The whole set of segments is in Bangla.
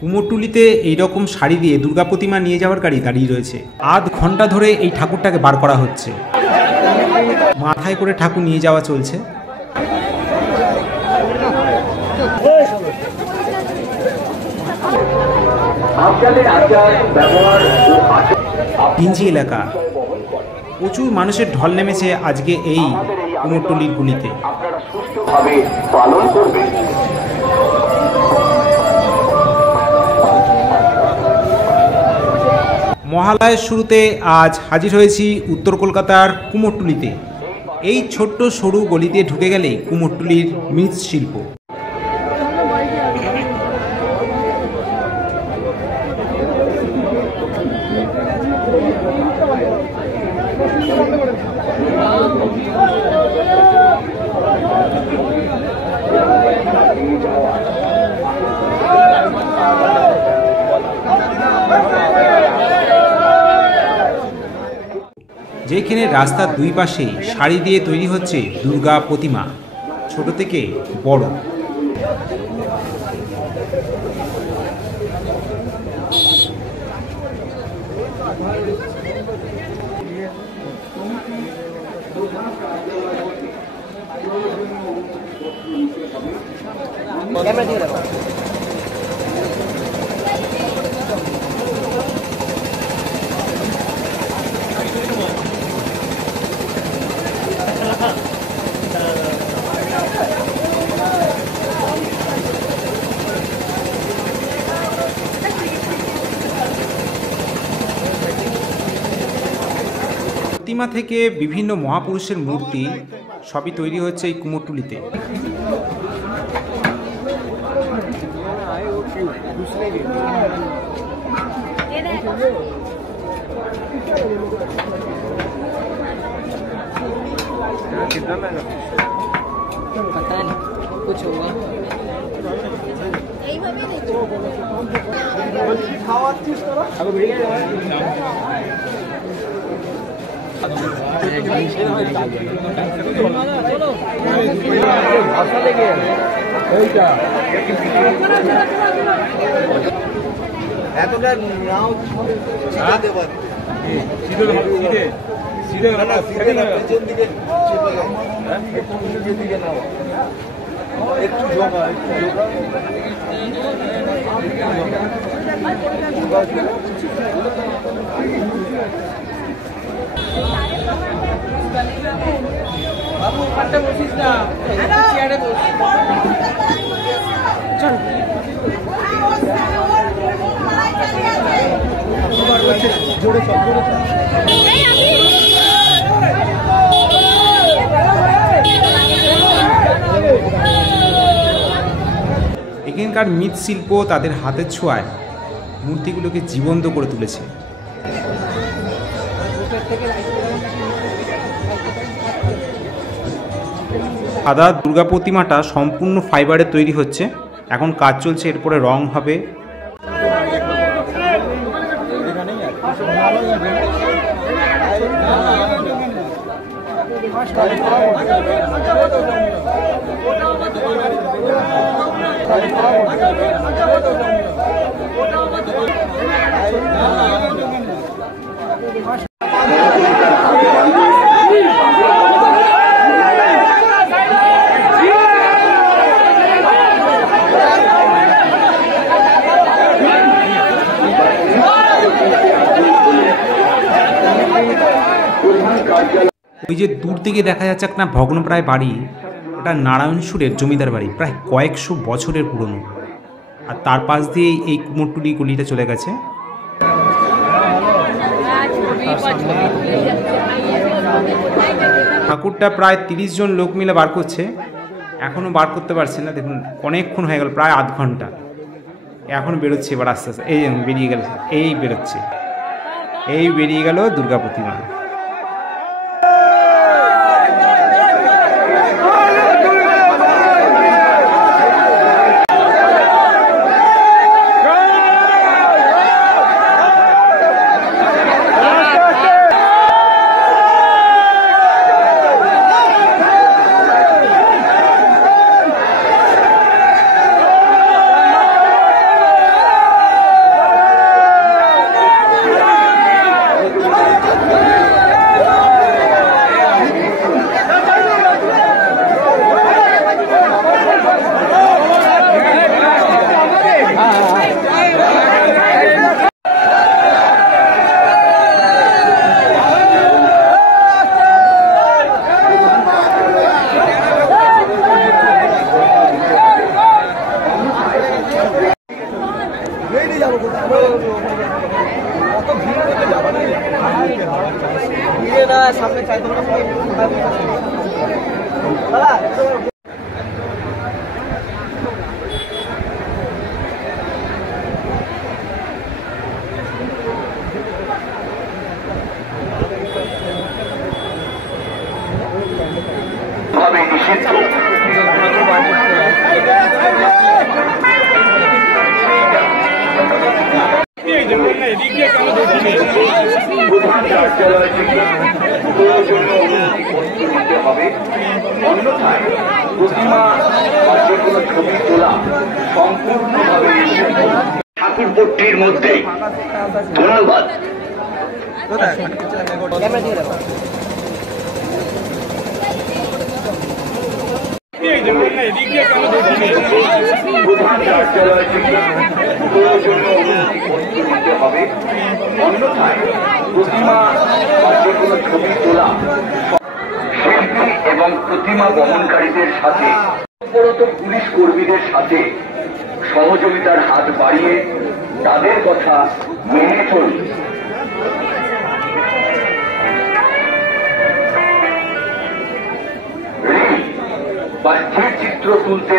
কুমোরটুলিতে এইরকম শাড়ি দিয়ে দুর্গা প্রতিমা নিয়ে যাওয়ার গাড়ি দাঁড়িয়ে রয়েছে। আধ ঘন্টা ধরে এই ঠাকুরটাকে বার করা হচ্ছে, মাথায় করে ঠাকুর নিয়ে যাওয়া চলছে। পিঞ্জি এলাকা, প্রচুর মানুষের ঢল নেমেছে আজকে এই কুমোরটুলির গুলিতে। মহালয়ের শুরুতে আজ হাজির হয়েছি উত্তর কলকাতার কুমোরটুলিতে। এই ছোট্ট সরু গলি দিয়ে ঢুকে গেলেই কুমোরটুলির মৃৎশিল্প। যেখানে রাস্তার দুই পাশেই শাড়ি দিয়ে তৈরি হচ্ছে দুর্গা প্রতিমা, ছোট থেকে বড়। প্রতিমা থেকে বিভিন্ন মহাপুরুষের মূর্তি সবই তৈরি হচ্ছে এই কুমোরটুলিতে। এখানকার মৃৎশিল্প তাদের হাতের ছোঁয়ায় মূর্তিগুলোকে জীবন্ত করে তুলেছে। সাদা দুর্গা প্রতিমাটা সম্পূর্ণ ফাইবারে তৈরি হচ্ছে, এখন কাজ চলছে, এরপরে রং হবে। ওই যে দূর থেকে দেখা যাচ্ছে একটা ভগ্নপ্রায় বাড়ি, ওটা নারায়ণ সুরের জমিদার বাড়ি, প্রায় কয়েকশো বছরের পুরনো। আর তার পাশ দিয়ে এই কুমোরটুলি গলিটা চলে গেছে। ঠাকুরটা প্রায় 30 জন লোক মিলে বার করছে, এখনও বার করতে পারছে না। দেখুন অনেকক্ষণ হয়ে গেল, প্রায় আধ ঘন্টা। এখন বেরোচ্ছে এবার আস্তে আস্তে, এই বেরিয়ে গেল, এই বেরোচ্ছে, এই বেরিয়ে গেল দুর্গা প্রতিমা। যাবো কত ভিড় করতে যাবো ভিড়ে না সামনে চাইতে ভাবে নিষিদ্ধ। প্রধান কার্যালয় থেকে প্রয়োজনীয় অনুমতি নিতে হবে, অন্যথায় প্রতিমা বা যে কোনো ছবি তোলা সম্পূর্ণভাবে নিষিদ্ধ। ঠাকুরপট্টির মধ্যে ধন্যবাদ। প্রধান কার্যালয় থেকে প্রয়োজনীয় অনুমতি নিতে হবে, অন্যথায় প্রতিমা বা যে কোনো ছবি তোলা শিল্পী এবং প্রতিমা বহনকারীদের সাথে পুলিশ কর্মীদের সাথে সহযোগিতার হাত বাড়িয়ে তাদের কথা মেনে চলুন। বা স্থির চিত্র তুলতে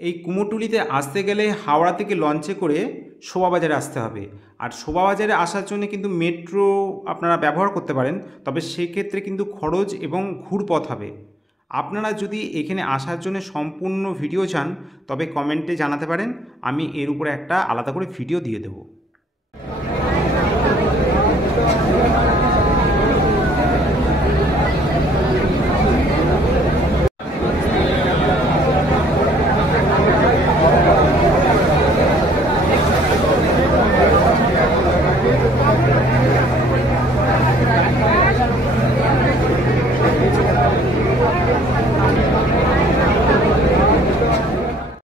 এই কুমোরটুলিতে আসতে গেলে হাওড়া থেকে লঞ্চে করে শোভাবাজারে আসতে হবে। আর শোভাবাজারে আসার জন্য কিন্তু মেট্রো আপনারা ব্যবহার করতে পারেন, তবে সেক্ষেত্রে কিন্তু খরচ এবং ঘুরপথ হবে। আপনারা যদি এখানে আসার জন্য সম্পূর্ণ ভিডিও চান তবে কমেন্টে জানাতে পারেন, আমি এর উপরে একটা আলাদা করে ভিডিও দিয়ে দেবো।